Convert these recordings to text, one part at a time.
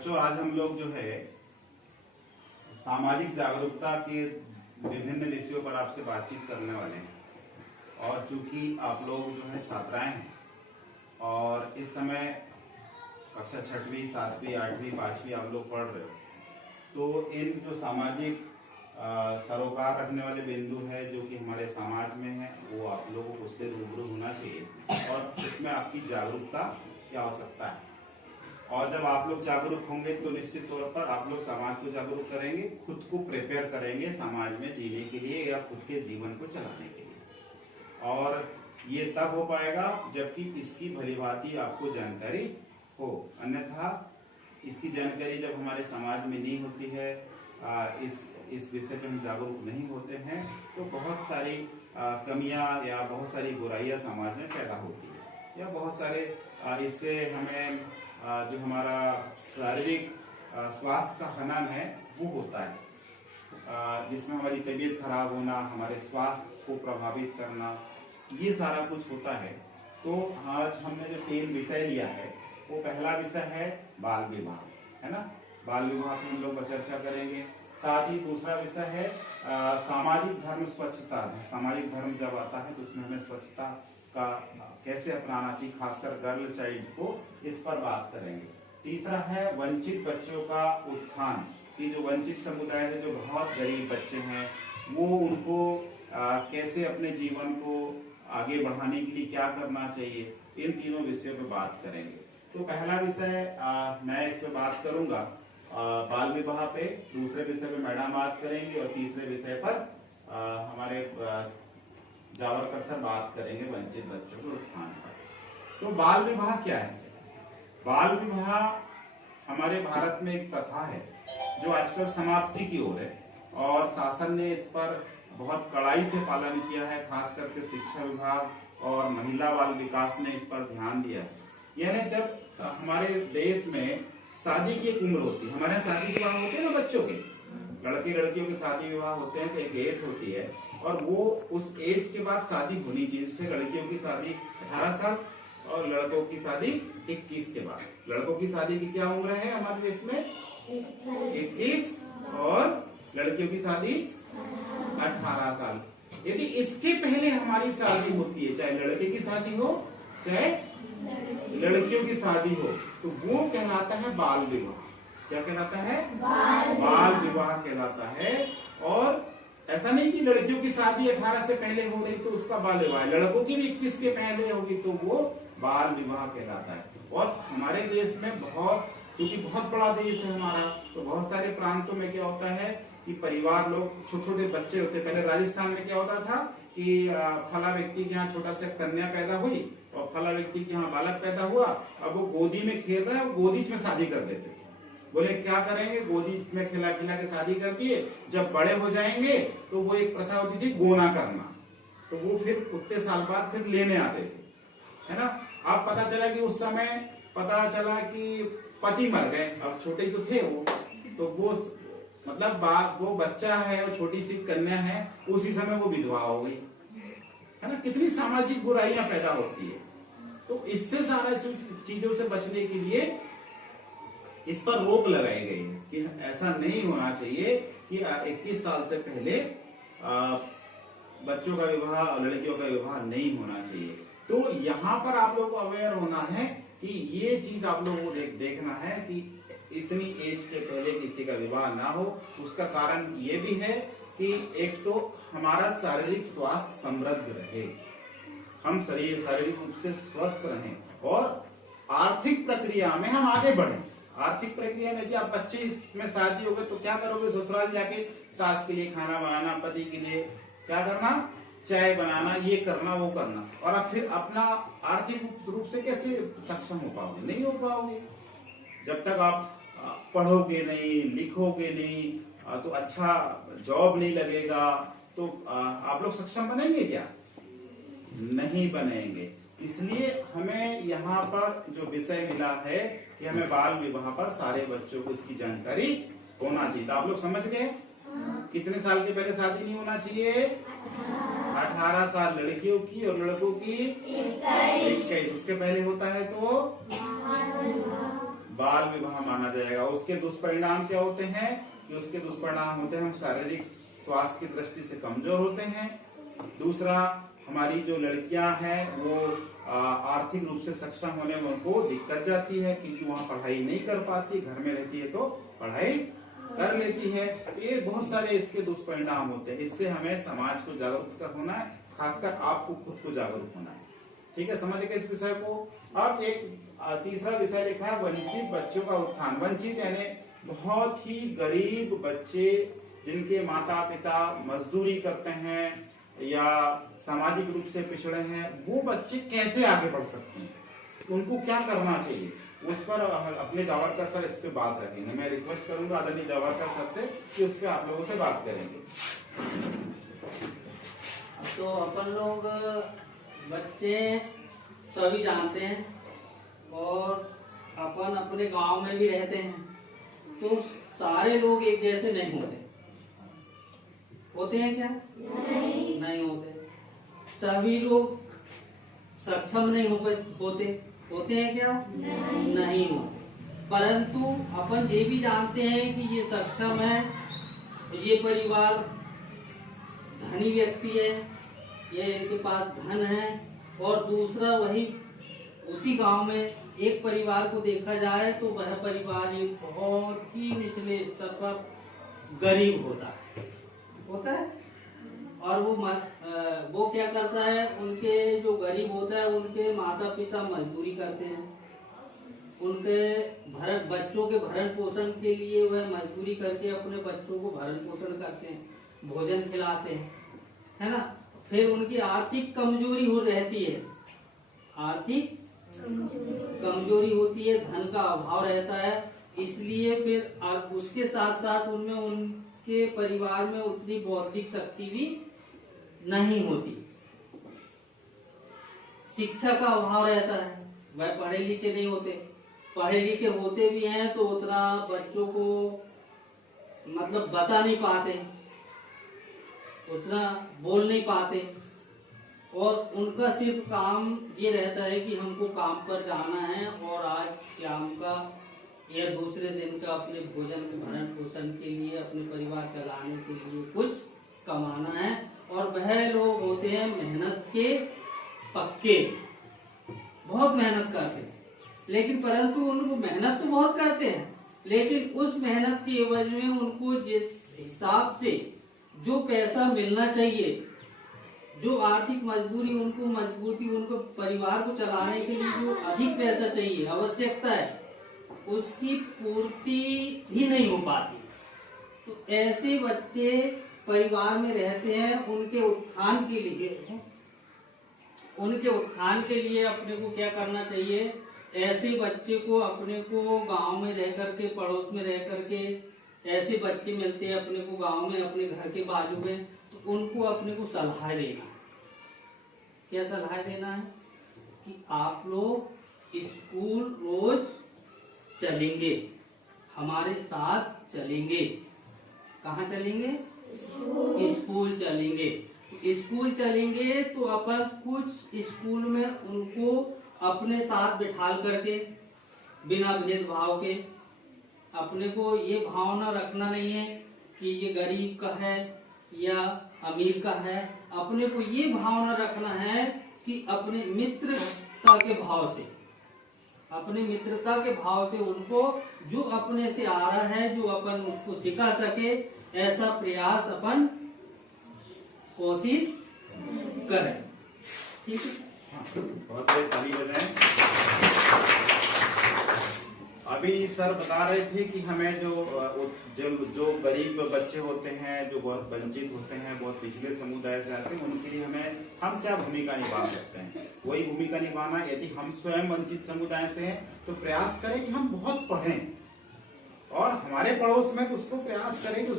बच्चों, आज हम लोग जो है सामाजिक जागरूकता के विभिन्न विषयों पर आपसे बातचीत करने वाले हैं। और चूंकि आप लोग जो है छात्राएं हैं और इस समय कक्षा 6वीं 7वीं 8वीं 5वीं आप लोग पढ़ रहे हो, तो इन जो सामाजिक सरोकार रखने वाले बिंदु है जो कि हमारे समाज में है, वो आप लोगों को उससे रूबरू होना चाहिए और इसमें आपकी जागरूकता की आवश्यकता है। और जब आप लोग जागरूक होंगे तो निश्चित तौर पर आप लोग समाज को जागरूक करेंगे, खुद को प्रिपेयर करेंगे समाज में जीने के लिए या खुद के जीवन को चलाने के लिए। और ये तब हो पाएगा जबकि इसकी भलीभांति आपको जानकारी हो, अन्यथा इसकी जानकारी जब हमारे समाज में नहीं होती है, इस विषय पे हम जागरूक नहीं होते हैं, तो बहुत सारी कमियां या बहुत सारी बुराइयां समाज में पैदा होती है, या बहुत सारे इससे हमें जो हमारा शारीरिक स्वास्थ्य का हनन है वो होता है, जिसमें हमारी तबीयत खराब होना, हमारे स्वास्थ्य को प्रभावित करना, ये सारा कुछ होता है। तो आज हमने जो 3 विषय लिया है, वो पहला विषय है बाल विवाह, है ना। बाल विवाह पे हम लोग चर्चा करेंगे। साथ ही दूसरा विषय है सामाजिक धर्म स्वच्छता। सामाजिक धर्म जब आता है तो उसमें हमें स्वच्छता का कैसे अपनाना चाहिए, खासकर गर्ल चाइल्ड को, इस पर बात करेंगे। तीसरा है वंचित बच्चों का उत्थान, कि जो वंचित समुदाय है, जो बहुत गरीब बच्चे हैं, वो उनको कैसे अपने जीवन को आगे बढ़ाने के लिए क्या करना चाहिए, इन तीनों विषयों पर बात करेंगे। तो पहला विषय मैं इस पर बात करूंगा बाल विवाह पे, दूसरे विषय पे मैडम बात करेंगे और तीसरे विषय पर हमारे जावरकर सर बात करेंगे वंचित बच्चों के उत्थान पर। तो बाल विवाह क्या है? बाल विवाह हमारे भारत में एक प्रथा है जो आजकल समाप्ति की ओर है और शासन ने इस पर बहुत कड़ाई से पालन किया है, खास करके शिक्षा विभाग और महिला बाल विकास ने इस पर ध्यान दिया है। यानी जब हमारे देश में शादी की एक उम्र होती है, हमारे यहाँ शादी विवाह होते हैं ना बच्चों के, लड़के लड़कियों के शादी विवाह होते हैं, तो एक एज होती है और वो उस एज के बाद शादी होनी चाहिए। जैसे लड़कियों की शादी 18 साल और लड़कों की शादी 21 के बाद। लड़कों की शादी की क्या उम्र है हमारे देश में? 21, और लड़कियों की शादी 18 साल। यदि इसके पहले हमारी शादी होती है, चाहे लड़के की शादी हो चाहे लड़कियों की शादी हो, तो वो कहलाता है बाल विवाह। क्या कहलाता है? बाल विवाह कहलाता है। और ऐसा नहीं कि लड़कियों की शादी 18 से पहले हो रही तो उसका बाल विवाह, लड़कों की भी 21 के पहले होगी तो वो बाल विवाह कहलाता है। और हमारे देश में क्योंकि बहुत बड़ा देश है हमारा, तो बहुत सारे प्रांतों में क्या होता है कि परिवार लोग, छोटे छोटे बच्चे होते। पहले राजस्थान में क्या होता था कि फला व्यक्ति के यहाँ छोटा सा कन्या पैदा हुई और फला व्यक्ति के यहाँ बालक पैदा हुआ, अब वो गोदी में खेल रहा है, वो गोदी में शादी कर देते थे। बोले क्या करेंगे, गोदी में खिला खिला के शादी कर दिए, जब बड़े हो जाएंगे तो वो एक प्रथा होती थी गोना करना, तो वो फिर उतने साल बाद फिर लेने आते थे, है ना। अब पता चला कि उस समय पता चला कि पति मर गए, अब छोटे तो थे वो, तो वो मतलब वो बच्चा है और छोटी सी कन्या है, उसी समय वो विधवा हो गई, है ना। कितनी सामाजिक बुराइयां पैदा होती है। तो इससे सारा चीजों से बचने के लिए इस पर रोक लगाई गई है कि ऐसा नहीं होना चाहिए कि 21 साल से पहले बच्चों का विवाह और लड़कियों का विवाह नहीं होना चाहिए। तो यहाँ पर आप लोगों को अवेयर होना है कि ये चीज आप लोगों को देखना है कि इतनी एज के पहले किसी का विवाह ना हो। उसका कारण ये भी है कि एक तो हमारा शारीरिक स्वास्थ्य समृद्ध रहे, हम शारीरिक रूप से स्वस्थ रहें और आर्थिक प्रक्रिया में हम आगे बढ़े। आर्थिक प्रक्रिया में यदि आप 25 में शादी हो गए तो क्या करोगे? ससुराल जाके सास के लिए खाना बनाना, पति के लिए क्या करना, चाय बनाना, ये करना वो करना, और आप फिर अपना आर्थिक रूप से कैसे सक्षम हो पाओगे? नहीं हो पाओगे। जब तक आप पढ़ोगे नहीं, लिखोगे नहीं, तो अच्छा जॉब नहीं लगेगा, तो आप लोग सक्षम बनेंगे क्या? नहीं बनेंगे। इसलिए हमें यहाँ पर जो विषय मिला है कि हमें बाल विवाह पर सारे बच्चों को इसकी जानकारी होना चाहिए। तो आप लोग समझ गए कितने साल के पहले शादी नहीं होना चाहिए? 18 साल लड़कियों की और लड़कों की 21। उसके पहले होता है तो बाल विवाह माना जाएगा। उसके दुष्परिणाम क्या होते हैं कि उसके दुष्परिणाम होते हैं हम शारीरिक स्वास्थ्य की दृष्टि से कमजोर होते हैं। दूसरा, हमारी जो लड़कियां हैं वो आर्थिक रूप से सक्षम होने में उनको दिक्कत जाती है, क्योंकि वहाँ पढ़ाई नहीं कर पाती, घर में रहती है तो पढ़ाई कर लेती है। ये बहुत सारे इसके दुष्परिणाम होते हैं। इससे हमें समाज को जागरूक होना है, खासकर आपको खुद को जागरूक होना है। ठीक है, समझ गए इस विषय को। अब एक तीसरा विषय लिखा है वंचित बच्चों का उत्थान। वंचित यानी बहुत ही गरीब बच्चे जिनके माता पिता मजदूरी करते हैं या सामाजिक रूप से पिछड़े हैं, वो बच्चे कैसे आगे बढ़ सकते हैं, उनको क्या करना चाहिए, उस पर अपने जावड़कर सर इस पे बात रखेंगे। मैं रिक्वेस्ट करूंगा आदरणीय जावड़कर सर से कि उस पर आप लोगों से बात करेंगे। तो अपन लोग बच्चे सभी जानते हैं और अपन अपने गांव में भी रहते हैं, तो सारे लोग एक जैसे नहीं होते हैं क्या? नहीं होते। सभी लोग सक्षम नहीं होते हैं क्या? नहीं होते। परंतु अपन ये भी जानते हैं कि ये सक्षम है, ये परिवार धनी व्यक्ति है, ये इनके पास धन है। और दूसरा, वही उसी गांव में एक परिवार को देखा जाए तो वह परिवार एक बहुत ही निचले स्तर पर गरीब होता है। और वो क्या करता है, उनके जो गरीब होता है उनके माता पिता मजदूरी करते हैं, उनके बच्चों के भरण पोषण के लिए वह मजदूरी करके अपने बच्चों को भरण पोषण करते हैं, भोजन खिलाते हैं, है ना। फिर उनकी आर्थिक कमजोरी रहती है, आर्थिक कमजोरी होती है, धन का अभाव रहता है। इसलिए फिर उसके साथ साथ उनमें उनके परिवार में उतनी बौद्धिक शक्ति भी नहीं होती, शिक्षा का अभाव रहता है, वह पढ़े लिखे नहीं होते। पढ़े लिखे होते भी हैं तो उतना बच्चों को मतलब बता नहीं पाते, उतना बोल नहीं पाते, और उनका सिर्फ काम ये रहता है कि हमको काम पर जाना है और आज शाम का या दूसरे दिन का अपने भोजन के भरण पोषण के लिए, अपने परिवार चलाने के लिए कुछ कमाना है। और वह लोग होते हैं मेहनत के पक्के, बहुत मेहनत करते हैं, लेकिन परंतु उनको मेहनत तो बहुत करते हैं, लेकिन उस मेहनत की एवज में उनको जिस हिसाब से जो पैसा मिलना चाहिए, जो आर्थिक मजबूती उनको परिवार को चलाने के लिए जो अधिक पैसा चाहिए, आवश्यकता है, उसकी पूर्ति भी नहीं हो पाती। तो ऐसे बच्चे परिवार में रहते हैं, उनके उत्थान के लिए अपने को क्या करना चाहिए, ऐसे बच्चे को अपने को गांव में रह करके, पड़ोस में रह करके ऐसे बच्चे मिलते हैं अपने को गांव में, अपने घर के बाजू में, तो उनको अपने को सलाह देना। क्या सलाह देना है कि आप लोग स्कूल रोज चलेंगे, हमारे साथ चलेंगे। कहाँ चलेंगे? स्कूल चलेंगे। स्कूल चलेंगे तो अपन कुछ स्कूल में उनको अपने साथ बिठाल करके बिना भेदभाव के, अपने को ये भावना रखना नहीं है कि ये गरीब का है या अमीर का है। अपने को ये भावना रखना है कि अपने मित्रता के भाव से उनको जो अपने से आ रहा है, जो अपन उसको सिखा सके, ऐसा प्रयास अपन कोशिश करें। ठीक है, बहुत ताली बजाएं। अभी सर बता रहे थे कि हमें जो गरीब बच्चे होते हैं, जो बहुत वंचित होते हैं, बहुत पिछले समुदाय से आते हैं, उनके लिए हम क्या भूमिका निभा सकते हैं। वही भूमिका निभाना, यदि हम स्वयं वंचित समुदाय से हैं तो प्रयास करें कि हम बहुत पढ़ें, और हमारे पड़ोस में उसको प्रयास करें कि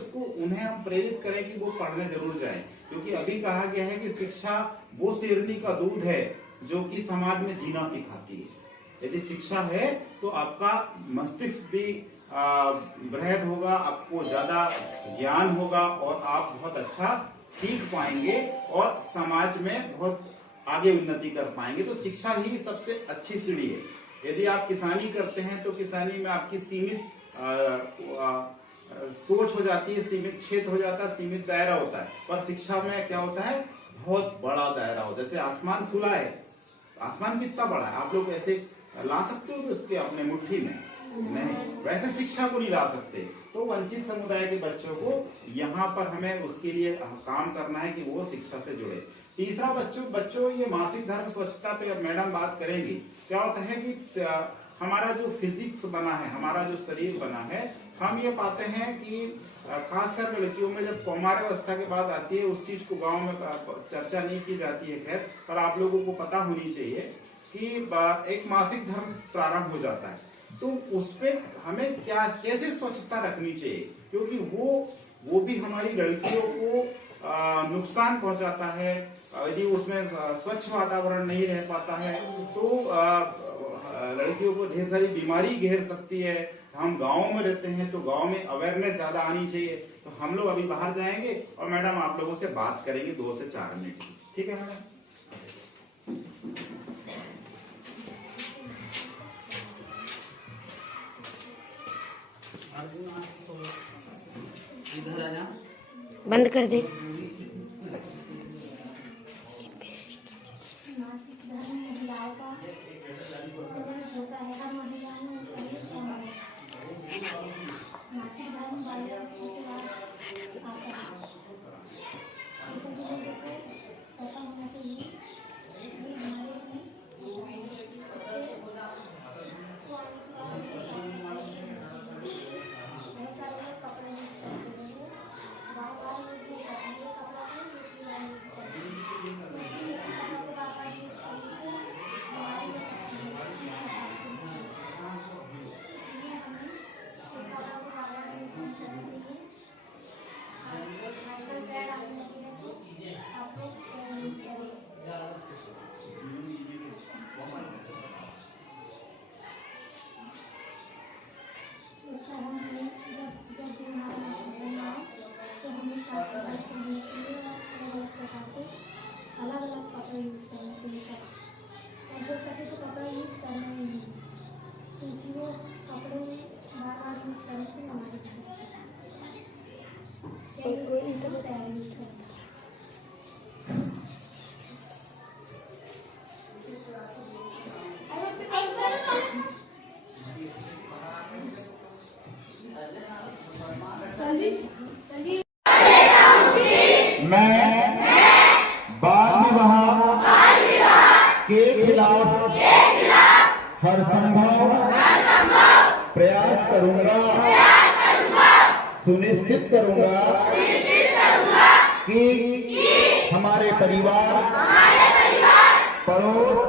उन्हें हम प्रेरित करें कि वो पढ़ने जरूर जाएं। क्योंकि अभी कहा गया है कि शिक्षा वो शेरनी का दूध है जो कि समाज में जीना सिखाती है। यदि शिक्षा है तो आपका मस्तिष्क भी बृहद होगा, आपको ज्यादा ज्ञान होगा और आप बहुत अच्छा सीख पाएंगे और समाज में बहुत आगे उन्नति कर पाएंगे। तो शिक्षा ही सबसे अच्छी सीढ़ी है। यदि आप किसानी करते हैं तो किसानी में आपकी सीमित सोच हो जाती है, सीमित क्षेत्र हो जाता है, सीमित दायरा होता है। पर शिक्षा में क्या होता है, बहुत बड़ा दायरा होता है। जैसे आसमान खुला है, आसमान कितना बड़ा है, आप लोग ऐसे ला सकते हो उसके अपने मुट्ठी में? नहीं, वैसे शिक्षा को नहीं ला सकते। तो वंचित समुदाय के बच्चों को यहाँ पर हमें उसके लिए काम करना है कि वो शिक्षा से जुड़े। तीसरा, बच्चों ये मासिक धर्म स्वच्छता पे मैडम बात करेंगी। क्या होता है कि हमारा जो फिजिक्स बना है, हमारा जो शरीर बना है, हम ये पाते हैं कि खासकर लड़कियों में जब कौमारावस्था के बाद आती है, उस चीज को गांव में चर्चा नहीं की जाती है, खैर, पर आप लोगों को पता होनी चाहिए कि एक मासिक धर्म प्रारंभ हो जाता है। तो उस पे हमें कैसे स्वच्छता रखनी चाहिए, क्योंकि वो भी हमारी लड़कियों को नुकसान पहुंचाता है। यदि उसमें स्वच्छ वातावरण नहीं रह पाता है तो लड़कियों को ढेर सारी बीमारी घेर सकती है। हम गाँव में रहते हैं तो गाँव में अवेयरनेस ज्यादा आनी चाहिए। तो हम लोग अभी बाहर जाएंगे और मैडम आप लोगों से बात करेंगे 2 से 4 मिनट की, ठीक है मैडम? इधर आ जा, बंद कर दे। मासिक धर्म महिलाओं का होता है, हर महिला में मासिक धर्म वाले के बाद आता है। सभी लोगों को पता होना चाहिए ये हमारे में अलग-अलग कपड़े यूज करने के लिए ऐसे सभी तो कपड़े यूज करना ही नहीं, क्योंकि वो कपड़े बार-बार यूज करने से हमारे यूज करता मैं बाल विवाह के खिलाफ हर संभव प्रयास करूंगा, सुनिश्चित करूंगा कि हमारे परिवार, पड़ोस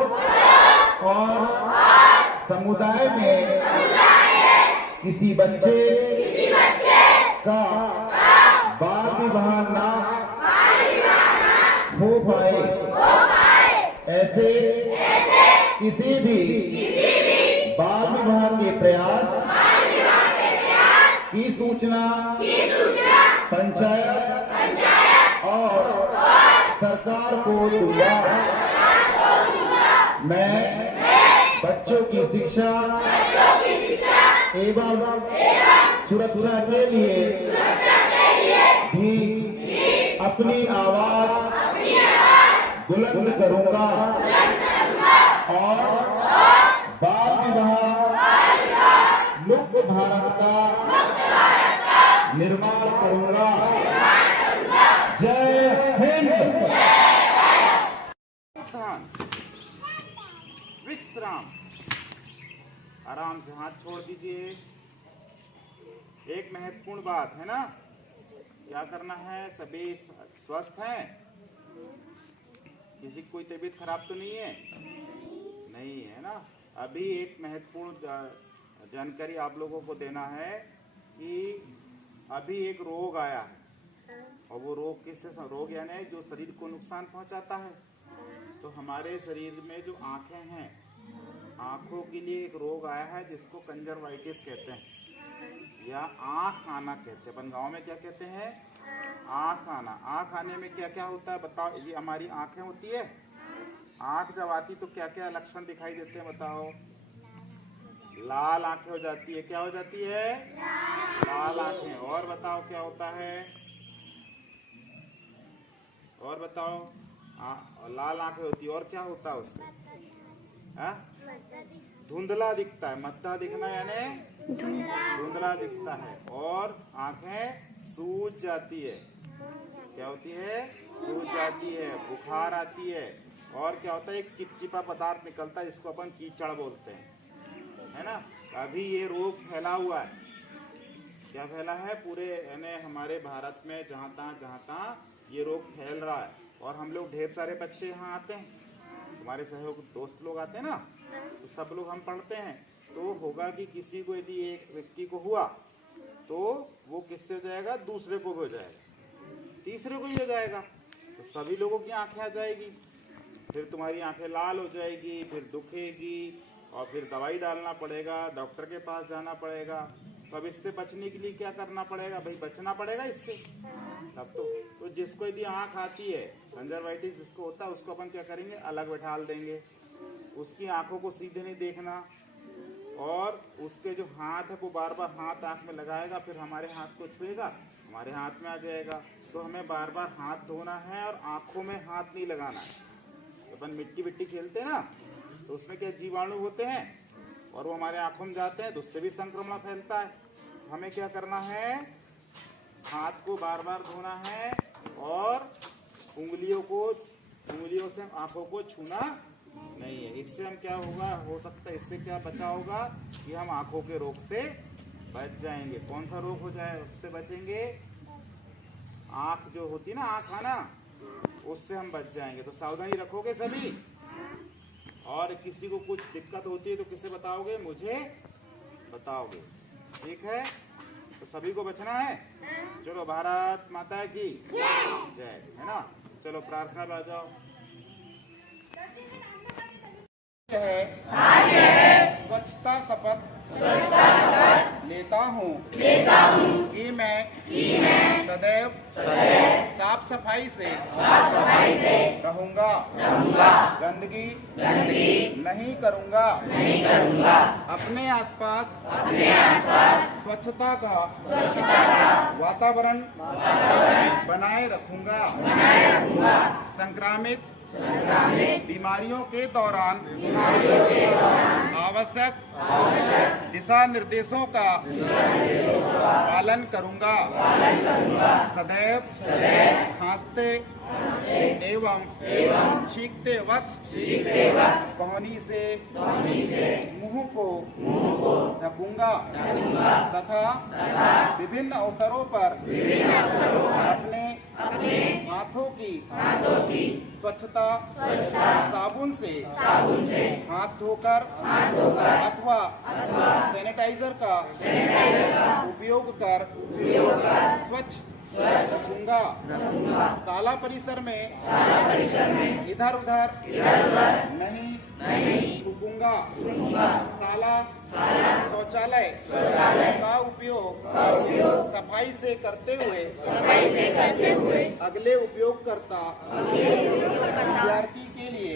और समुदाय में किसी बच्चे का बाल विवाह ना हो पाए, ऐसे किसी भी बाल विवाह के प्रयास की सूचना पंचायत और सरकार को दूंगा। मैं बच्चों की शिक्षा एवं सुरक्षा के लिए भी अपनी आवाज बुलंद करूंगा और बाल विवाह मुक्त भारत का निर्माण करूंगा। जय हिंद। विश्राम, आराम से हाथ छोड़ दीजिए। एक महत्वपूर्ण बात है ना, क्या करना है, सभी स्वस्थ हैं, किसी की कोई तबीयत खराब तो नहीं है? नहीं है ना। अभी एक महत्वपूर्ण जानकारी आप लोगों को देना है कि अभी एक रोग आया है, और वो रोग किससे, रोग यानी जो शरीर को नुकसान पहुंचाता है। तो हमारे शरीर में जो आंखें हैं, आंखों के लिए एक रोग आया है जिसको कंजरवाइटिस कहते हैं या आंख आना कहते हैं। अपन गाँव में क्या कहते हैं? आंख आना। आंख आने में क्या क्या होता है बताओ? ये हमारी आंखें होती है, आंख जब आती तो क्या क्या लक्षण दिखाई देते हैं बताओ? लाल आंखें हो जाती है। क्या हो जाती है? लाल आंखें। और बताओ क्या होता है? और बताओ। लाल आंखें होती है और क्या होता है उसमें? धुंधला दिखता है। मद्दा दिखना यानी धुंधला दिखता है। और आंखें सूज जाती है। क्या होती है? सूज जाती है। बुखार आती है। और क्या होता है? एक चिपचिपा पदार्थ निकलता है जिसको अपन कीचड़ बोलते हैं, है ना। अभी ये रोग फैला हुआ है। क्या फैला है? पूरे यानी हमारे भारत में जहाँ तहाँ ये रोग फैल रहा है। और हम लोग ढेर सारे बच्चे यहाँ आते हैं, हमारे सहयोग दोस्त लोग आते हैं ना, तो सब लोग हम पढ़ते हैं। तो होगा कि किसी को यदि एक व्यक्ति को हुआ तो वो किससे हो जाएगा? दूसरे को भी हो जाएगा, तीसरे को ही हो जाएगा। तो सभी लोगों की आंखें आ जाएगी, फिर तुम्हारी आंखें लाल हो जाएगी, फिर दुखेगी और फिर दवाई डालना पड़ेगा, डॉक्टर के पास जाना पड़ेगा। तो अब इससे बचने के लिए क्या करना पड़ेगा भाई? बचना पड़ेगा इससे। तब तो जिसको यदि आंख आती है, कंजरवाइटिस जिसको होता है, उसको अपन क्या करेंगे? अलग बैठा देंगे। उसकी आंखों को सीधे नहीं देखना और उसके जो हाथ है वो बार बार हाथ आंख में लगाएगा, फिर हमारे हाथ को छुएगा, हमारे हाथ में आ जाएगा। तो हमें बार बार हाथ धोना है और आंखों में हाथ नहीं लगाना है। अपन मिट्टी खेलते हैं ना, तो उसमें क्या जीवाणु होते हैं और वो हमारे आंखों में जाते हैं, तो उससे भी संक्रमण फैलता है। हमें क्या करना है? हाथ को बार बार धोना है और उंगलियों से आंखों को छूना नहीं है। इससे हम क्या हो सकता है, इससे क्या बचा होगा कि हम आंखों के रोग से बच जाएंगे। कौन सा रोग हो जाए उससे बचेंगे? आंख जो होती है ना, आंख आना, उससे हम बच जाएंगे। तो सावधानी रखोगे सभी। और किसी को कुछ दिक्कत होती है तो किसे बताओगे? मुझे बताओगे, ठीक है। तो सभी को बचना है। चलो, भारत माता की जय, है ना। चलो प्रार्थना में आ जाओ। स्वच्छता शपथ लेता हूँ कि मैं सदैव साफ सफाई से रहूंगा, गंदगी नहीं करूंगा, अपने आसपास स्वच्छता का वातावरण बनाए रखूंगा, संक्रामित बीमारियों के दौरान आवश्यक दिशा निर्देशों का पालन करूंगा, सदैव खांसते एवं छींकते वक्त कोहनी से मुंह को ढकूंगा तथा विभिन्न अवसरों पर अपने हाथों की स्वच्छता साबुन से हाथ धोकर अथवा सैनिटाइजर का उपयोग कर स्वच्छ रखूंगा। शाला परिसर में इधर उधर नहीं थूकूंगा। शाला शौचालय का उपयोग सफाई से करते हुए अगले उपयोगकर्ता विद्यार्थी के लिए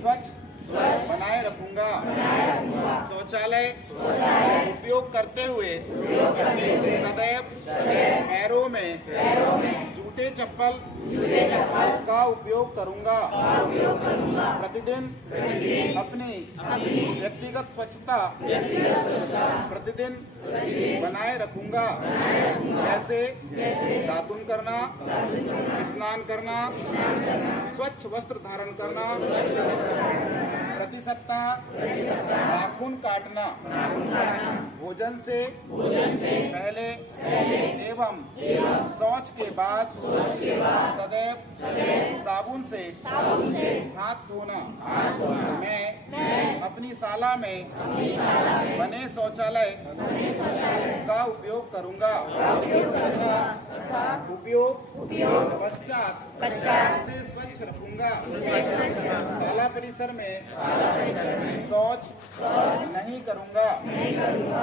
स्वच्छ बनाए रखूंगा। शौचालय उपयोग करते हुए सदैव पैरों में जूते चप्पल का उपयोग करूंगा। प्रतिदिन अपनी व्यक्तिगत स्वच्छता प्रतिदिन बनाए रखूंगा, जैसे दातुन करना, स्नान करना, स्वच्छ वस्त्र धारण करना, प्रति सप्ताह नाखून काटना, भोजन से पहले एवं शौच के बाद सदैव साबुन से हाथ धोना। मैं अपनी शाला में बने शौचालय का उपयोग करूंगा तथा उपयोग पश्चात उसे स्वच्छ रखूंगा। शाला परिसर में शौच नहीं करूंगा।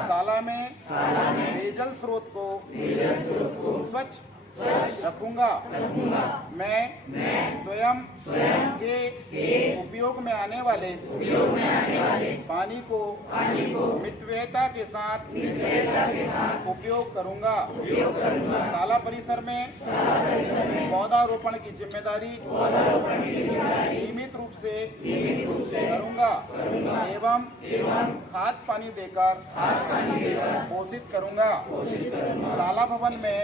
शाला में पेयजल स्रोत को स्वच्छ रखूंगा। मैं स्वयं के उपयोग में आने वाले पानी को मितव्ययता के साथ उपयोग करूंगा। शाला परिसर में पौधारोपण की जिम्मेदारी नियमित रूप से करूंगा एवं खाद पानी देकर पोषित करूंगा। शाला भवन में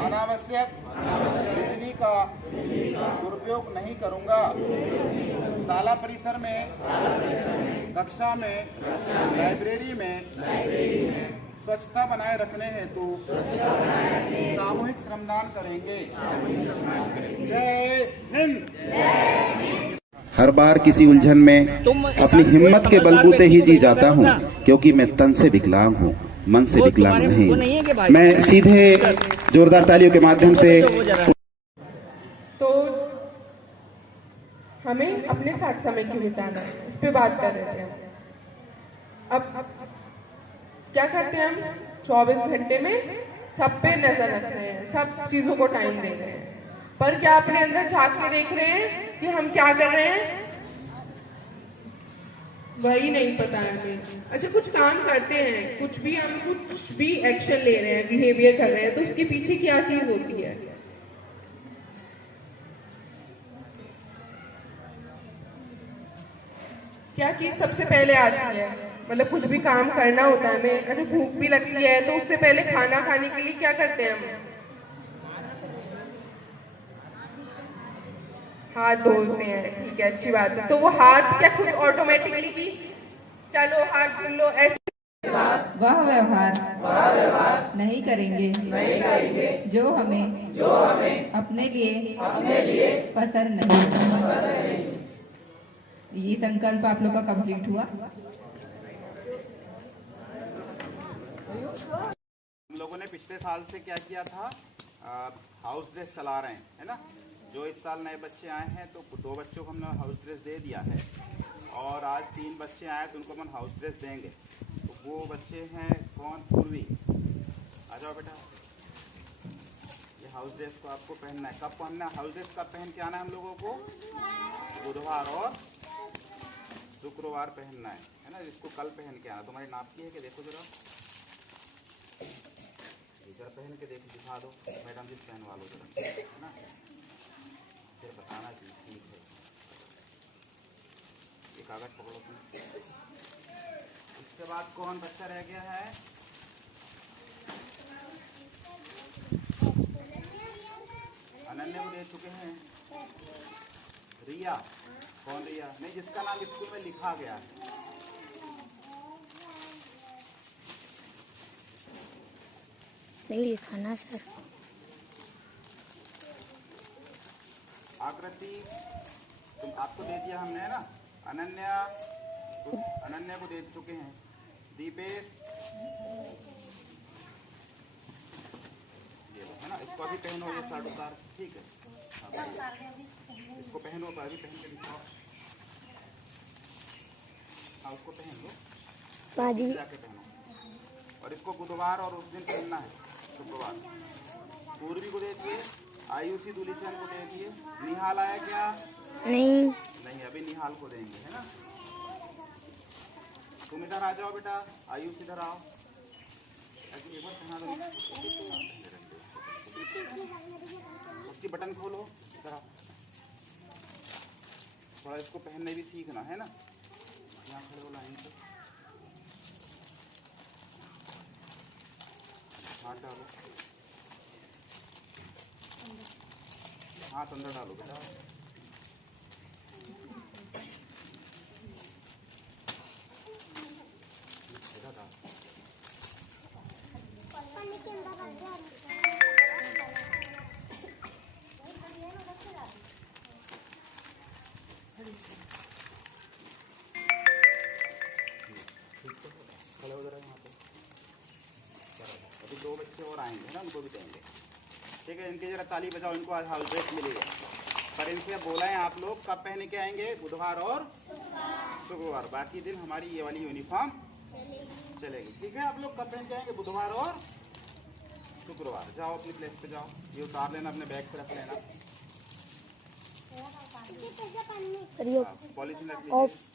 अनावश्यक बिजली का दुरुपयोग नहीं करूंगा। शाला परिसर में कक्षा में लाइब्रेरी में स्वच्छता बनाए रखने हेतु सामूहिक श्रमदान करेंगे। जय हिंद। हर बार किसी उलझन में अपनी हिम्मत के बलबूते ही जी जाता हूँ, क्योंकि मैं तन से विकलांग हूँ, मन से विकलांग नहीं। मैं सीधे जोरदार तालियों के माध्यम से तो हमें अपने साथ समय क्यों बिताना है, इस पे बात कर रहे थे हम। अब क्या करते हैं हम? 24 घंटे में सब पे नजर रख रहे हैं, सब चीजों को टाइम दे रहे हैं, पर क्या अपने अंदर झांक के देख रहे हैं कि हम क्या कर रहे हैं? वही नहीं पता है हमें। अच्छा, कुछ काम करते हैं, कुछ भी एक्शन ले रहे हैं, बिहेवियर कर रहे हैं, तो उसके पीछे क्या चीज होती है? क्या चीज सबसे पहले आती है? मतलब कुछ भी काम करना होता है हमें, अच्छा भूख भी लगती है, तो उससे पहले खाना खाने के लिए क्या करते हैं हम? हाथ धोते हैं, ठीक है, अच्छी बात है। तो वो हाथ क्या खुद ऑटोमेटिकली की चलो हाथ धुल लो ऐसे वह व्यवहार नहीं करेंगे जो हमें अपने लिए पसंद नहीं। ये संकल्प आप लोग का कंप्लीट हुआ। हम लोगों ने पिछले साल से क्या किया था, हाउस ड्रेस चला रहे हैं, है ना। जो इस साल नए बच्चे आए हैं तो 2 बच्चों को हमने हाउस ड्रेस दे दिया है, और आज 3 बच्चे आए तो उनको हम हाउस ड्रेस देंगे। तो वो बच्चे हैं कौन? पूर्वी, आ जाओ बेटा। ये हाउस ड्रेस को आपको पहनना है। कब पहनना है हाउस ड्रेस? कब पहन के आना है हम लोगों को? बुधवार और शुक्रवार पहनना है ना। इसको कल पहन के आना। तुम्हारी नाप की है कि देखो जरा, पहन के देखो, दिखा दो मैडम जी, पहनवा लो जरा, है ना, फिर बताना कि ठीक है। ये कागज पकड़ो तुम। उसके बाद कौन बच्चा रह गया है? अनन्या को दे चुके हैं। रिया, कौन रिया? नहीं, जिसका नाम स्कूल में लिखा गया है। नहीं लिखा ना सर। आकृति, तुम आपको दे दिया हमने, है ना। अनन्या को दे चुके हैं। दीपेश, ये लो, है ना। इसको अभी पहनो, ये शर्ट उतार, ठीक है। इसको पहनो, अभी पहन के दिखाओ। हाँ, उसको पहन लो, जाके पहनो। और इसको बुधवार और उस दिन पहनना है, शुक्रवार। पूर्वी को दे दिए, आयुषी दुलीचंद को दे दिए। निहाल आया क्या? नहीं, अभी निहाल को देंगे, है ना। तुम इधर आ जाओ बेटा, आयुष इधर आओ। एक बार पहना दो, उसकी बटन खोलो, इधर आओ। थोड़ा इसको पहनने भी सीखना है ना। यहाँ खड़े हो लाइन से, हाथ डालो, हाथ अंदर डालो बेटा। अभी 2 बच्चे और आएंगे ना, उनको भी देंगे, ठीक है। इनकी जरा ताली बजाओ, इनको आज हाउस ड्रेस मिलेगा। पर इनसे बोला है आप लोग कब पहन के आएंगे? बुधवार और शुक्रवार। बाकी दिन हमारी ये वाली यूनिफॉर्म चलेगी, ठीक है। आप लोग कब पहन के आएंगे? बुधवार और शुक्रवार। जाओ अपनी प्लेस पे जाओ, ये उतार लेना, अपने बैग पे रख लेना। पॉलीथीन रख और लीजिए।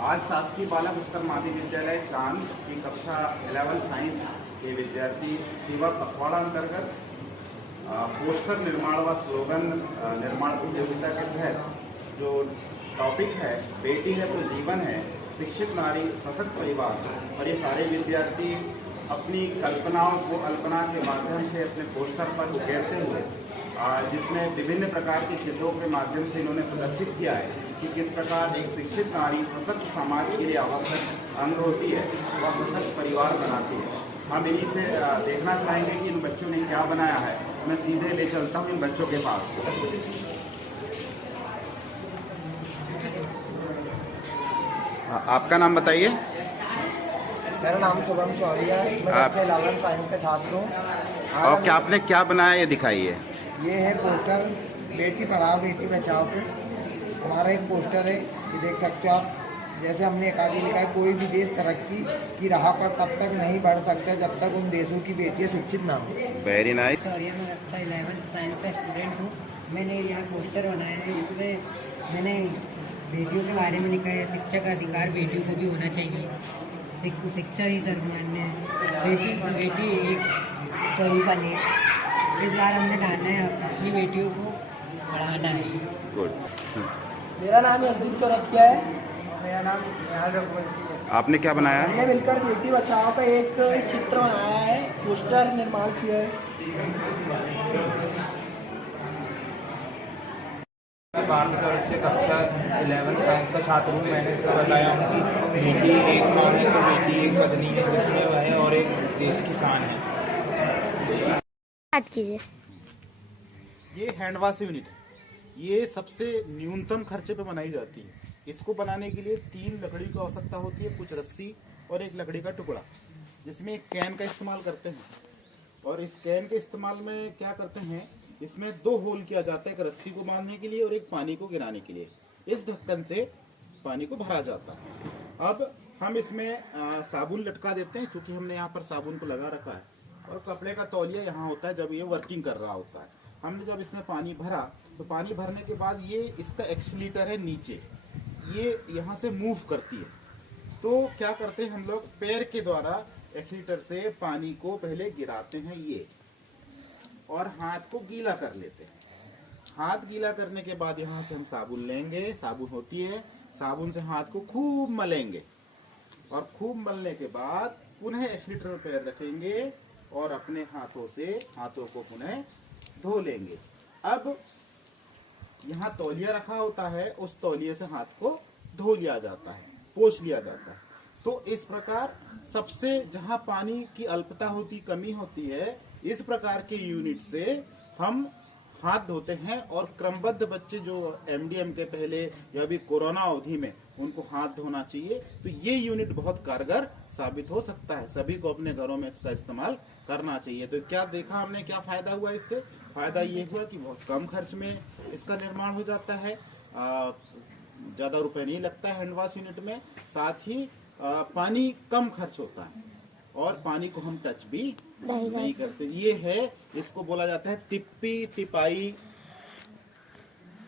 आज शासकीय बालक उच्चतर माध्यमिक विद्यालय चांद की कक्षा 11 साइंस के विद्यार्थी सेवा पखवाड़ा अंतर्गत पोस्टर निर्माण व स्लोगन निर्माण प्रतियोगिता के तहत जो टॉपिक है बेटी है तो जीवन है, शिक्षित नारी सशक्त परिवार, और ये सारे विद्यार्थी अपनी कल्पनाओं को अल्पना के माध्यम से अपने पोस्टर पर उकेरते हुए जिसमें विभिन्न प्रकार के चित्रों के माध्यम से इन्होंने प्रदर्शित किया है कि किस प्रकार एक शिक्षित नारी सशक्त समाज के लिए आवश्यक अंग होती है वह सशक्त परिवार बनाती है। हम इन्हीं से देखना चाहेंगे कि इन बच्चों ने क्या बनाया है। मैं सीधे ले चलता हूँ इन बच्चों के पास। आपका नाम बताइए। मेरा नाम शुभम चौधरी है। मैं आप- कक्षा 11 साइंस का छात्र हूँ। और क्या आपने क्या बनाया ये दिखाइए। ये है पोस्टर बेटी पढ़ाओ बेटी बचाओ पे। हमारा एक पोस्टर है, ये देख सकते हो आप। जैसे हमने एक आगे लिखा है, कोई भी देश तरक्की की राह पर तब तक नहीं बढ़ सकता जब तक उन देशों की बेटियां शिक्षित ना हो। Very nice. सॉरी, मैं कक्षा 11 साइंस का स्टूडेंट हूँ। मैंने यहाँ पोस्टर बनाया है, इसमें मैंने बेटियों के बारे में लिखा है। शिक्षा का अधिकार बेटियों को भी होना चाहिए। शिक्षा ही सर्वमान्य है। बेटी एक स्वरूप है। इस बार हमने ठाना है अपनी बेटियों को बढ़ाना है। गुड। मेरा नाम यशदीप चौरसिया है। मेरा नाम निहाल रघुवंशी है। आपने क्या बनाया। हमने मिलकर बेटी बचाओ का एक चित्र बनाया है, पोस्टर निर्माण किया है। भारत कवच से कक्षा 11 साइंस का छात्र हूँ। मैंने इसका बताया हूँ कि बेटी एक माँ है तो बेटी एक पत्नी है, जिसमें वह है और एक देश की शान है। बात कीजिए। ये हैंडवाश यूनिट है। ये सबसे न्यूनतम खर्चे पे बनाई जाती है। इसको बनाने के लिए 3 लकड़ी की आवश्यकता होती है, कुछ रस्सी और एक लकड़ी का टुकड़ा, जिसमें एक कैन का इस्तेमाल करते हैं। और इस कैन के इस्तेमाल में क्या करते हैं, इसमें 2 होल किया जाता है, एक रस्सी को बांधने के लिए और एक पानी को गिराने के लिए। इस ढक्कन से पानी को भरा जाता है। अब हम इसमें साबुन लटका देते हैं, क्योंकि हमने यहाँ पर साबुन को लगा रखा है, और कपड़े का तौलिया यहाँ होता है जब ये वर्किंग कर रहा होता है। हमने जब इसमें पानी भरा तो पानी भरने के बाद ये इसका एक्सीलेटर है नीचे, ये यहाँ से मूव करती है। तो क्या करते हैं हम लोग, पैर के द्वारा एक्सीलेटर से पानी को पहले गिराते हैं ये, और हाथ को गीला कर लेते हैं। हाथ गीला करने के बाद यहाँ से हम साबुन लेंगे, साबुन होती है, साबुन से हाथ को खूब मलेंगे, और खूब मलने के बाद पुनः एक्सीलेटर में पैर रखेंगे और अपने हाथों से हाथों को पुनः धो लेंगे। अब यहाँ तौलिया रखा होता है, उस तौलिए से हाथ को धो लिया जाता है, पोंछ लिया जाता है। तो इस प्रकार सबसे जहाँ पानी की अल्पता होती, कमी होती है, इस प्रकार के यूनिट से हम हाथ धोते हैं। और क्रमबद्ध बच्चे जो एमडीएम के पहले या भी कोरोना अवधि में उनको हाथ धोना चाहिए। तो ये यूनिट बहुत कारगर साबित हो सकता है। सभी को अपने घरों में इसका इस्तेमाल करना चाहिए। तो क्या देखा हमने, क्या फायदा हुआ इससे? फायदा ये हुआ कि बहुत कम खर्च में इसका निर्माण हो जाता है, ज़्यादा रुपए नहीं लगता है हैंडवाश यूनिट में। साथ ही पानी कम खर्च होता है, और पानी को हम टच भी नहीं करते। ये है, इसको बोला जाता है तिप्पी तिपाई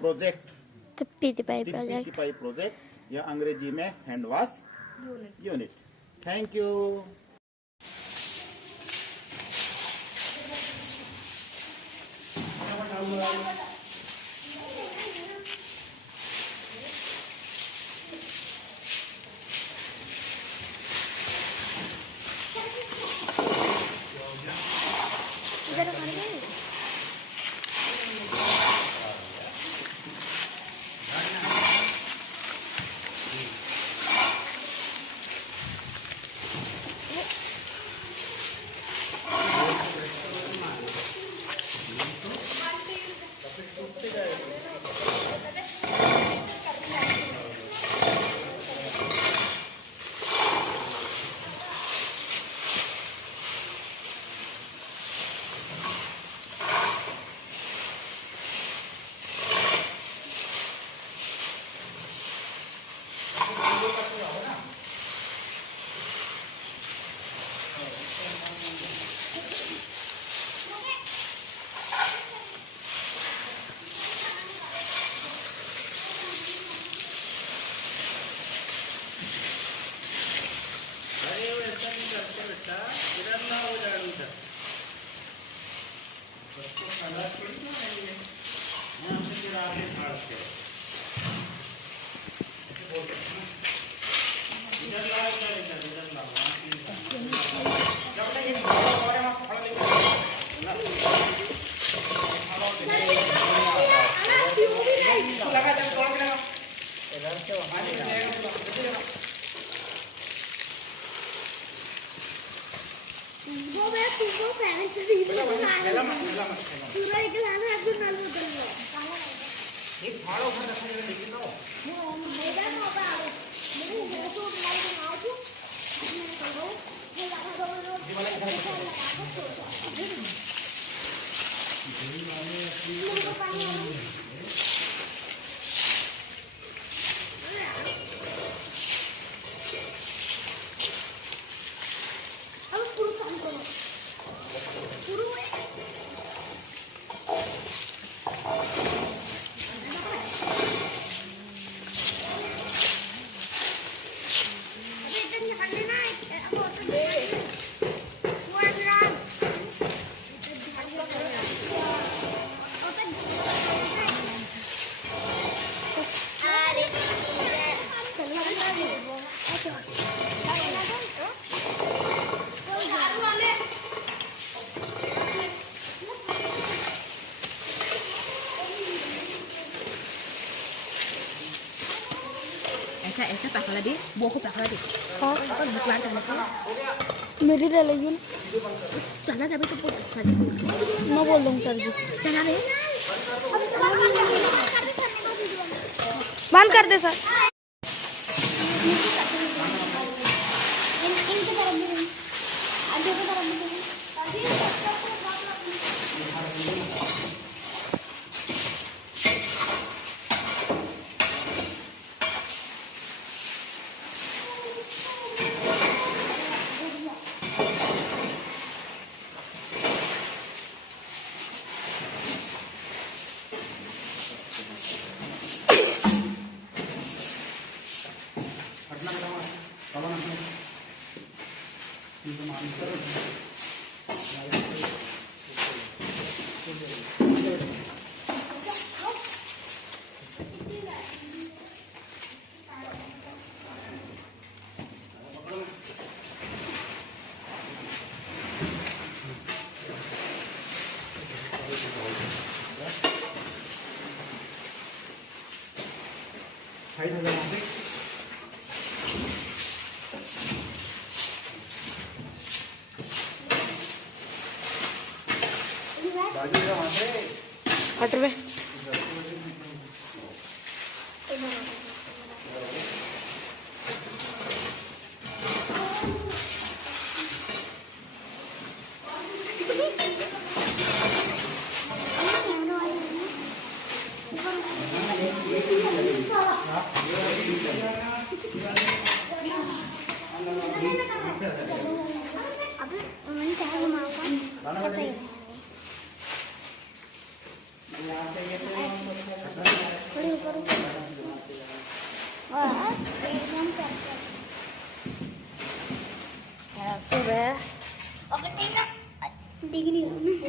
प्रोजेक्ट। टिप्पी टिपाई प्रोजेक्ट। तिपाई प्रोजेक्ट, या अंग्रेजी में हैंडवाश यूनिट। Thank you. ऐसा पकड़ा दे, वो को पकड़ा दे। हाँ बुकवा चला मेरी ले लेगी चला जाबे तो बहुत अच्छा मैं बोल दूँ सर जी चला रे बंद कर दे सर हट वे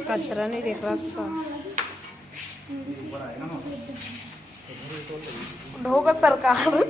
कचरा नहीं देख रहा ढोगा सरकार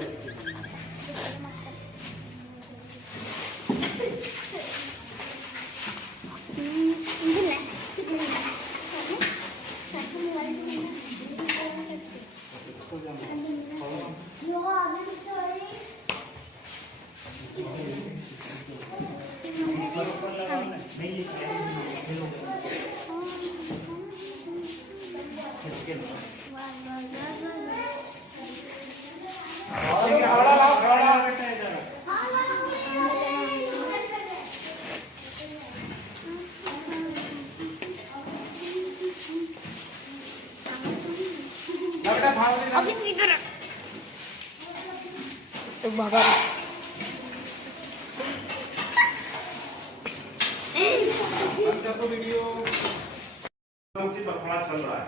भगा पखवाड़ा चल रहा है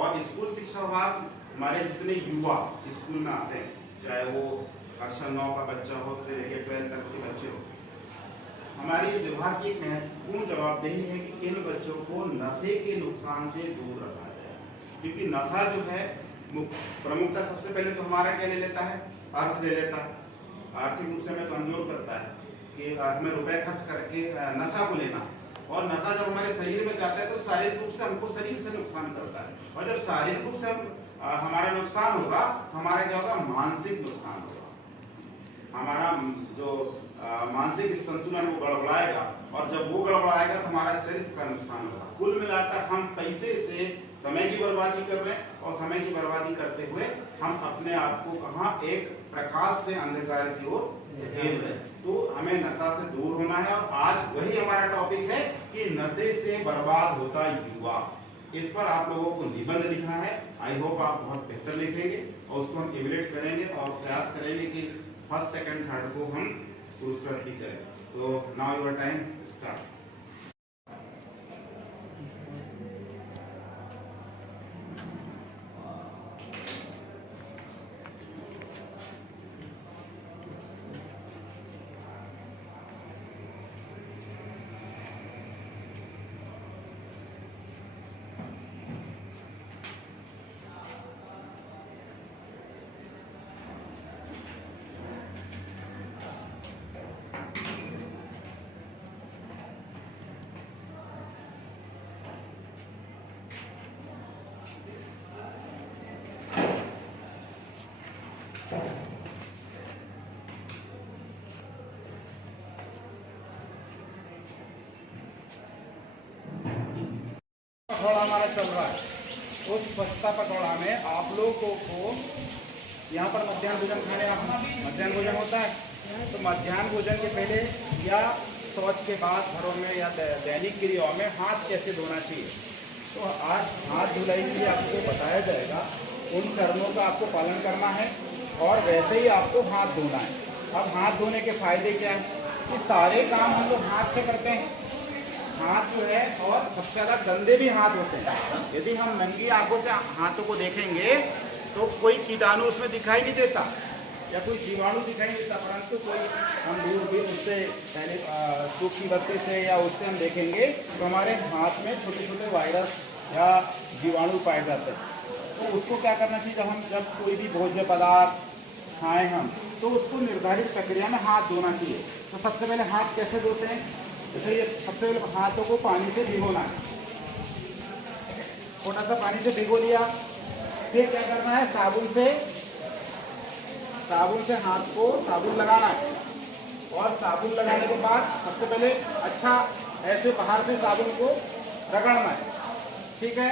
और स्कूल शिक्षा विभाग हमारे जितने युवा स्कूल में आते हैं, चाहे वो कक्षा 9 का बच्चा हो से लेकर 12 तक के बच्चे हो, हमारी विभाग की एक महत्वपूर्ण जवाबदेही है कि इन बच्चों को नशे के नुकसान से दूर रखा जाए, क्योंकि नशा जो है प्रमुखता सबसे पहले तो हमारा क्या ले लेता है, अर्थ ले लेता है, आर्थिक रूप से हमें कमजोर करता है कि हमें रुपए खर्च करके नशा को लेना, और नशा जब हमारे शरीर में जाता है तो शारीरिक रूप से हमको शरीर से नुकसान करता है, और जब शारीरिक रूप से हमारा नुकसान होगा तो हमारा क्या होगा, मानसिक नुकसान होगा, हमारा जो मानसिक संतुलन वो गड़बड़ाएगा, और जब वो गड़बड़ाएगा तो हमारा चरित्र का नुकसान होगा। कुल मिलाकर हम पैसे से समय की बर्बादी कर रहे हैं, और समय की बर्बादी करते हुए हम अपने आप को कहाँ एक प्रकाश से अंधकार की ओर ढकेल रहे हैं। तो हमें नशा से दूर होना है, और आज वही हमारा टॉपिक है कि नशे से बर्बाद होता युवा। इस पर आप लोगों को निबंध लिखना है। आई होप आप बहुत बेहतर लिखेंगे, और उसको हम इवैल्यूएट करेंगे और प्रयास करेंगे कि फर्स्ट सेकंड थर्ड को हम पुरस्कृत भी करें। तो नाउ योर टाइम स्टार्ट। पखवाड़ा हमारा चल रहा है। उस स्वच्छता पखवाड़ा में आप लोगों को यहाँ पर मध्याह्न भोजन खाने मध्याह्न भोजन होता है, तो मध्याह्न भोजन के पहले या शौच के बाद घरों में या दैनिक क्रियाओं में हाथ कैसे धोना चाहिए, तो आज हाथ धुलाई के लिए आपको बताया जाएगा। उन कर्मों का आपको पालन करना है, और वैसे ही आपको हाथ धोना है। अब हाथ धोने के फायदे क्या हैं कि सारे काम हम लोग हाथ से करते हैं, हाथ जो है, और सबसे ज़्यादा गंदे भी हाथ होते हैं। यदि हम नंगी आंखों से हाथों को देखेंगे तो कोई कीटाणु उसमें दिखाई नहीं देता या कोई जीवाणु दिखाई नहीं देता, परंतु कोई हम दूर भी उससे पहले सूक्ष्म बत्ती से या उससे हम देखेंगे तो हमारे हाथ में छोटे छोटे वायरस या जीवाणु पाए जाते हैं। तो उसको क्या करना चाहिए, जब कोई भी भोज्य पदार्थ खाएँ हम, तो उसको निर्धारित प्रक्रिया में हाथ धोना चाहिए। तो सबसे पहले हाथ कैसे धोते हैं, जैसे ये सबसे पहले हाथों को पानी से भिगोना है, थोड़ा सा पानी से भिगो लिया। फिर क्या करना है, साबुन से हाथ को साबुन लगाना है, और साबुन लगाने के बाद सबसे पहले अच्छा ऐसे बाहर से साबुन को रगड़ना है, ठीक है।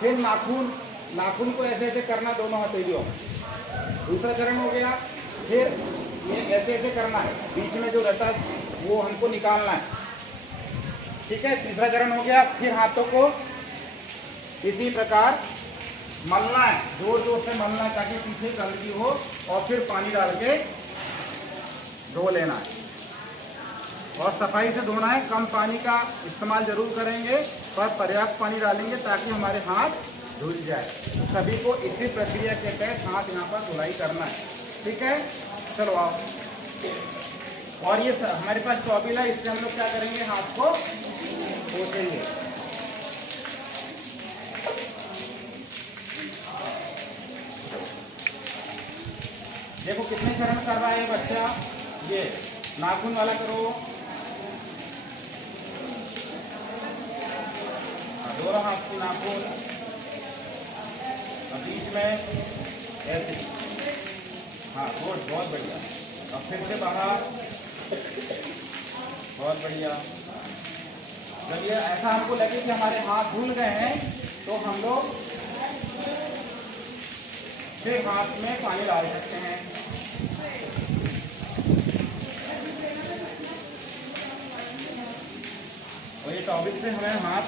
फिर नाखून को ऐसे ऐसे करना दोनों हथेलियों में, दूसरा चरण हो गया। फिर ये ऐसे ऐसे करना है, बीच में जो रहता है वो हमको निकालना है, ठीक है। तीसरा चरण हो गया। फिर हाथों को इसी प्रकार मलना है, जोर जोर से मलना है ताकि पीछे गंदगी हो, और फिर पानी डाल के धो लेना है, और सफाई से धोना है। कम पानी का इस्तेमाल जरूर करेंगे, पर पर्याप्त पानी डालेंगे ताकि हमारे हाथ धुल जाए। तो सभी को इसी प्रक्रिया के तहत हाथ यहाँ पर धुलाई करना है, ठीक है। चलो आओ। और ये हमारे पास टॉबिल है, इससे हम लोग क्या करेंगे, हाथ को पोंछेंगे। देखो कितने चरण कर रहा है बच्चा। ये नाखून वाला करो, दोनों हाथ की नाखून, और बीच में ऐसे, हाँ गुड, बहुत बढ़िया। और फिर से बाहर, बहुत बढ़िया। जब ये ऐसा हमको लगे कि हमारे हाथ धुल गए हैं, तो हम लोग फिर हाथ में पानी डाल सकते हैं। और ये टॉपिक से हमें हाथ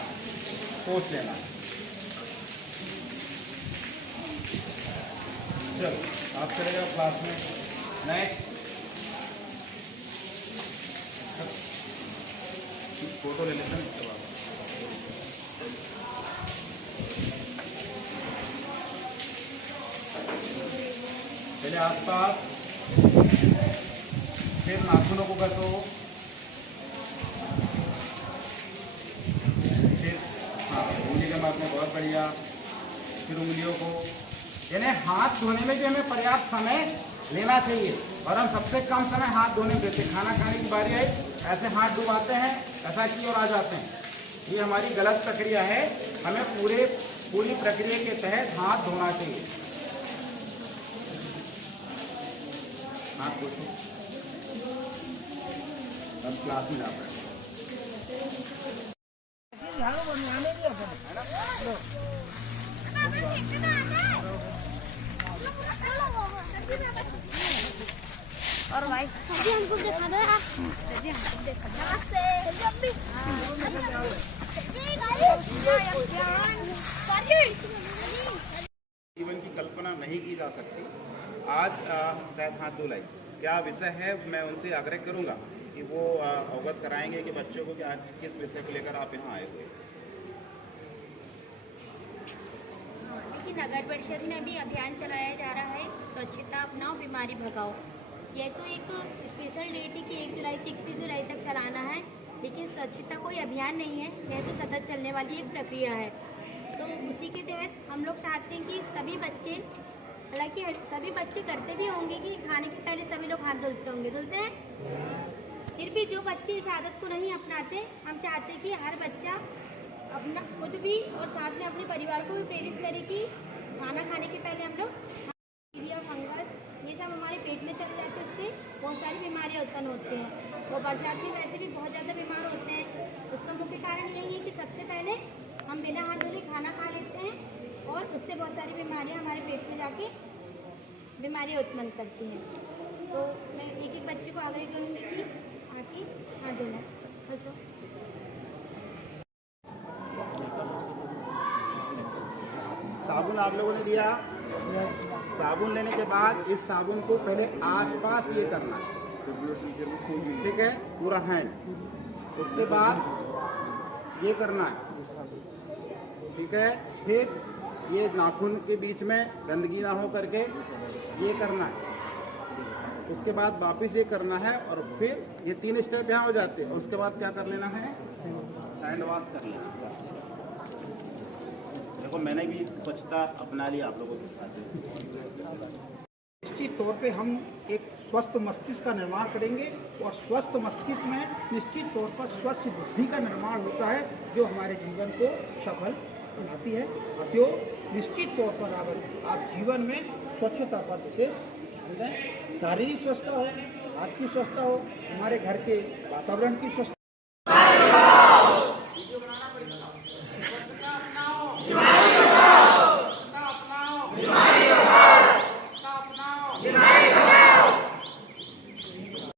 पोंछ लेना। चलो आप चले जाओ क्लास में। नेक्स्ट फोटो ले लेते हैं उसके बाद। पहले आसपास, फिर नाखूनों को कर दो, हम आपने बहुत बढ़िया। फिर उंगलियों को, यानी हाथ धोने में भी हमें पर्याप्त समय लेना चाहिए और हम सबसे कम समय हाथ धोने में देते हैं। खाना खाने की बारी आई, ऐसे हाथ डुबाते हैं, ऐसा की और आ जाते हैं। ये हमारी गलत प्रक्रिया है। हमें पूरी प्रक्रिया के तहत हाथ धोना चाहिए। हाथ धो सब क्लास में जाता है। और भाई सब्जी हमको दिखा दो यार। सब्जी हमको दिखा दो। नमस्ते सब्जी जीवन की कल्पना नहीं की जा सकती। आज शायद हाथ धुलाई क्या विषय है, मैं उनसे आग्रह करूंगा कि वो अवगत कराएंगे कि बच्चों को कि आज किस विषय को लेकर आप यहाँ आए हुए। नगर परिषद में अभी अभियान चलाया जा रहा है, स्वच्छता अपनाओ बीमारी भगाओ। यह तो एक स्पेशल डेट है कि 1 जुलाई से 31 जुलाई तक चलाना है, लेकिन स्वच्छता कोई अभियान नहीं है, यह तो सतत चलने वाली एक प्रक्रिया है। तो उसी के तहत हम लोग चाहते हैं कि सभी बच्चे, हालांकि सभी बच्चे करते भी होंगे कि खाने के पहले सभी लोग हाथ धुलते हैं, फिर भी जो बच्चे इस आदत को नहीं अपनाते, हम चाहते हैं कि हर बच्चा अपना खुद भी और साथ में अपने परिवार को भी प्रेरित करे कि खाना खाने के पहले हम लोग फंगस ये सब हमारे पेट में चले जाते हैं, उससे बहुत सारी बीमारियां उत्पन्न होती हैं। और बरसात में वैसे भी बहुत ज़्यादा बीमार होते हैं। उसका मुख्य कारण यही है कि सबसे पहले हम बिना हाथ धोए खाना खा लेते हैं और उससे बहुत सारी बीमारियां हमारे पेट में जाके बीमारियां उत्पन्न करती हैं। तो मैं एक एक बच्चे को आग्रह करूँगी कि आके हाथ धोना। अच्छा, साबुन आप लोगों ने लिया। साबुन लेने के बाद इस साबुन को पहले आसपास ये करना है, ठीक है, पूरा हैंड। उसके बाद ये करना है, ठीक है। फिर ये नाखून के बीच में गंदगी ना हो करके ये करना है। उसके बाद वापस ये करना है और फिर ये 3 स्टेप यहाँ हो जाते हैं। उसके बाद क्या कर लेना है, हैंड वॉश कर लेना। देखो मैंने भी स्वच्छता अपना लिया, आप लोगों को निश्चित तौर पे हम एक स्वस्थ मस्तिष्क का निर्माण करेंगे और स्वस्थ मस्तिष्क में निश्चित तौर पर स्वस्थ बुद्धि का निर्माण होता है, जो हमारे जीवन को सफल बनाती है। तो निश्चित तौर पर आप जीवन में स्वच्छता पर विशेष ध्यान दें। शारीरिक स्वच्छता हो, हाथ की स्वच्छता हो, हमारे घर के वातावरण की स्वच्छता